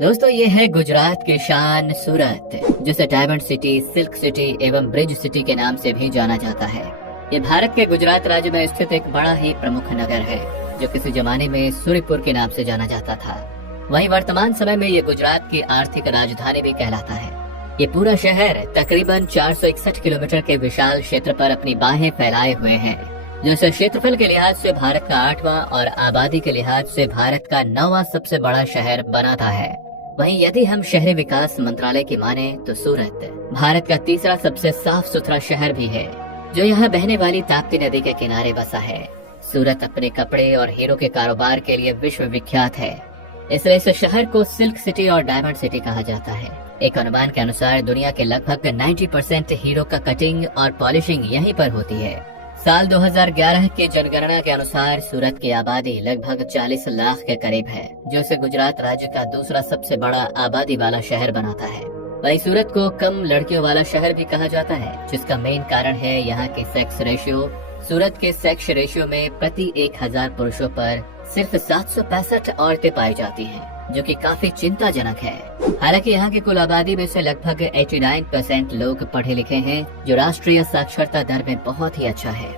दोस्तों ये है गुजरात की शान सूरत, जिसे डायमंड सिटी, सिल्क सिटी एवं ब्रिज सिटी के नाम से भी जाना जाता है। ये भारत के गुजरात राज्य में स्थित एक बड़ा ही प्रमुख नगर है, जो किसी जमाने में सूर्यपुर के नाम से जाना जाता था। वहीं वर्तमान समय में ये गुजरात की आर्थिक राजधानी भी कहलाता है। ये पूरा शहर तकरीबन 461 किलोमीटर के विशाल क्षेत्र पर अपनी बाहें फैलाए हुए है, जो इसे क्षेत्रफल के लिहाज से भारत का 8वां और आबादी के लिहाज से भारत का 9वां सबसे बड़ा शहर बनाता है। वहीं यदि हम शहरी विकास मंत्रालय की माने तो सूरत भारत का तीसरा सबसे साफ सुथरा शहर भी है, जो यहाँ बहने वाली ताप्ती नदी के किनारे बसा है। सूरत अपने कपड़े और हीरो के कारोबार के लिए विश्व विख्यात है, इसलिए इस शहर को सिल्क सिटी और डायमंड सिटी कहा जाता है। एक अनुमान के अनुसार दुनिया के लगभग 90% हीरो का कटिंग और पॉलिशिंग यहीं पर होती है। साल 2011 की जनगणना के अनुसार सूरत की आबादी लगभग 40 लाख के करीब है, जो इसे गुजरात राज्य का दूसरा सबसे बड़ा आबादी वाला शहर बनाता है। वहीं सूरत को कम लड़कियों वाला शहर भी कहा जाता है, जिसका मेन कारण है यहाँ की सेक्स रेशियो। सूरत के सेक्स रेशियो में प्रति 1000 पुरुषों पर सिर्फ 765 औरतें पाई जाती हैं, जो कि काफी चिंताजनक है। हालांकि यहाँ की कुल आबादी में से लगभग 89% लोग पढ़े लिखे हैं, जो राष्ट्रीय साक्षरता दर में बहुत ही अच्छा है।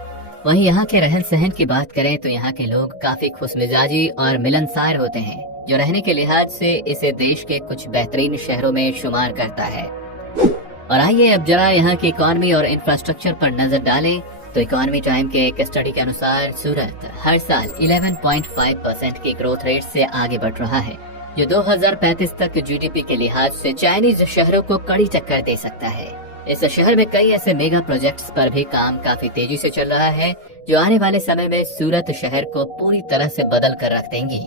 वहीं यहाँ के रहन सहन की बात करें तो यहाँ के लोग काफी खुशमिजाजी और मिलनसार होते हैं, जो रहने के लिहाज से इसे देश के कुछ बेहतरीन शहरों में शुमार करता है। और आइए अब जरा यहाँ की इकोनॉमी और इंफ्रास्ट्रक्चर पर नजर डालें तो इकोनॉमी टाइम के एक स्टडी के अनुसार सूरत हर साल 11.5% की ग्रोथ रेट से आगे बढ़ रहा है, जो 2035 तक जीडीपी के लिहाज से चाइनीज शहरों को कड़ी टक्कर दे सकता है। इस शहर में कई ऐसे मेगा प्रोजेक्ट्स पर भी काम काफी तेजी से चल रहा है, जो आने वाले समय में सूरत शहर को पूरी तरह से बदल कर रख देंगी।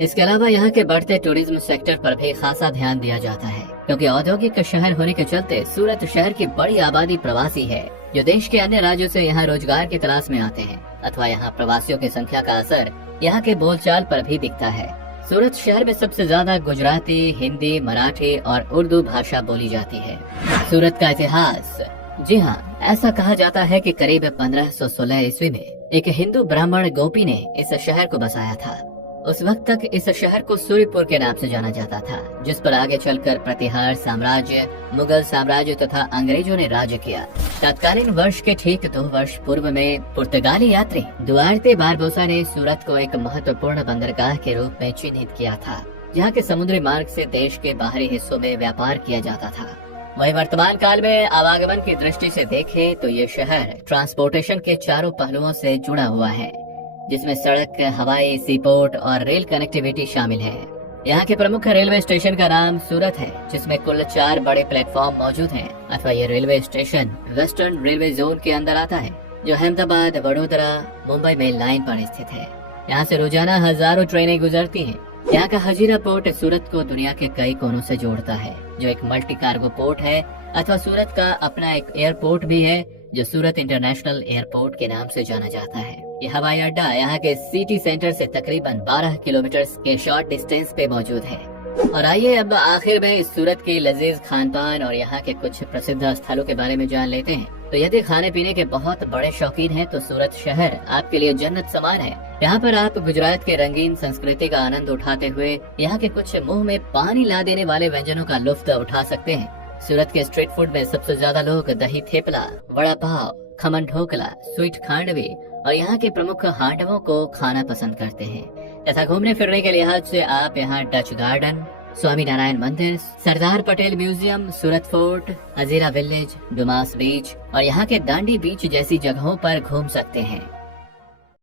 इसके अलावा यहाँ के बढ़ते टूरिज्म सेक्टर पर भी खासा ध्यान दिया जाता है, क्योंकि औद्योगिक शहर होने के चलते सूरत शहर की बड़ी आबादी प्रवासी है, जो देश के अन्य राज्यों से यहाँ रोजगार की तलाश में आते हैं, अथवा यहाँ प्रवासियों की संख्या का असर यहाँ के बोलचाल पर भी दिखता है। सूरत शहर में सबसे ज्यादा गुजराती, हिंदी, मराठी और उर्दू भाषा बोली जाती है। सूरत का इतिहास, जी हाँ, ऐसा कहा जाता है कि करीब 1516 ईस्वी में एक हिंदू ब्राह्मण गोपी ने इस शहर को बसाया था। उस वक्त तक इस शहर को सूर्यपुर के नाम से जाना जाता था, जिस पर आगे चलकर प्रतिहार साम्राज्य, मुगल साम्राज्य तथा अंग्रेजों ने राज किया। तत्कालीन वर्ष के ठीक 2 वर्ष पूर्व में पुर्तगाली यात्री दुआर्ते बारबोसा ने सूरत को एक महत्वपूर्ण बंदरगाह के रूप में चिन्हित किया था, जहाँ के समुद्री मार्ग से देश के बाहरी हिस्सों में व्यापार किया जाता था। वहीं वर्तमान काल में आवागमन की दृष्टि से देखें तो ये शहर ट्रांसपोर्टेशन के चारों पहलुओं से जुड़ा हुआ है, जिसमें सड़क, हवाई, सीपोर्ट और रेल कनेक्टिविटी शामिल है। यहाँ के प्रमुख रेलवे स्टेशन का नाम सूरत है, जिसमें कुल 4 बड़े प्लेटफॉर्म मौजूद हैं, अथवा ये railway station western railway zone के अंदर आता है, जो अहमदाबाद, वडोदरा, मुंबई मेल लाइन पर स्थित है। यहाँ से रोजाना हजारों ट्रेनें गुजरती हैं। यहाँ का हजीरा पोर्ट सूरत को दुनिया के कई कोनों से जोड़ता है, जो एक मल्टी कार्गो पोर्ट है, अथवा सूरत का अपना एक एयरपोर्ट भी है, जो सूरत इंटरनेशनल एयरपोर्ट के नाम से जाना जाता है। ये हवाई अड्डा यहाँ के सिटी सेंटर से तकरीबन 12 किलोमीटर के शॉर्ट डिस्टेंस पे मौजूद है। और आइए अब आखिर में इस सूरत की लजीज खान पान और यहाँ के कुछ प्रसिद्ध स्थलों के बारे में जान लेते हैं। तो यदि खाने पीने के बहुत बड़े शौकीन हैं, तो सूरत शहर आपके लिए जन्नत समान है। यहाँ पर आप गुजरात के रंगीन संस्कृति का आनंद उठाते हुए यहाँ के कुछ मुंह में पानी ला देने वाले व्यंजनों का लुत्फ उठा सकते हैं। सूरत के स्ट्रीट फूड में सबसे ज्यादा लोग दही थेपला, वड़ा पाव, खमन ढोकला, स्वीट खांडवी और यहाँ के प्रमुख हांडवों को खाना पसंद करते हैं। तथा घूमने फिरने के लिहाज से आप यहाँ डच गार्डन, स्वामी नारायण मंदिर, सरदार पटेल म्यूजियम, सूरत फोर्ट, हजीरा विलेज, डुमास बीच और यहाँ के दांडी बीच जैसी जगहों पर घूम सकते हैं।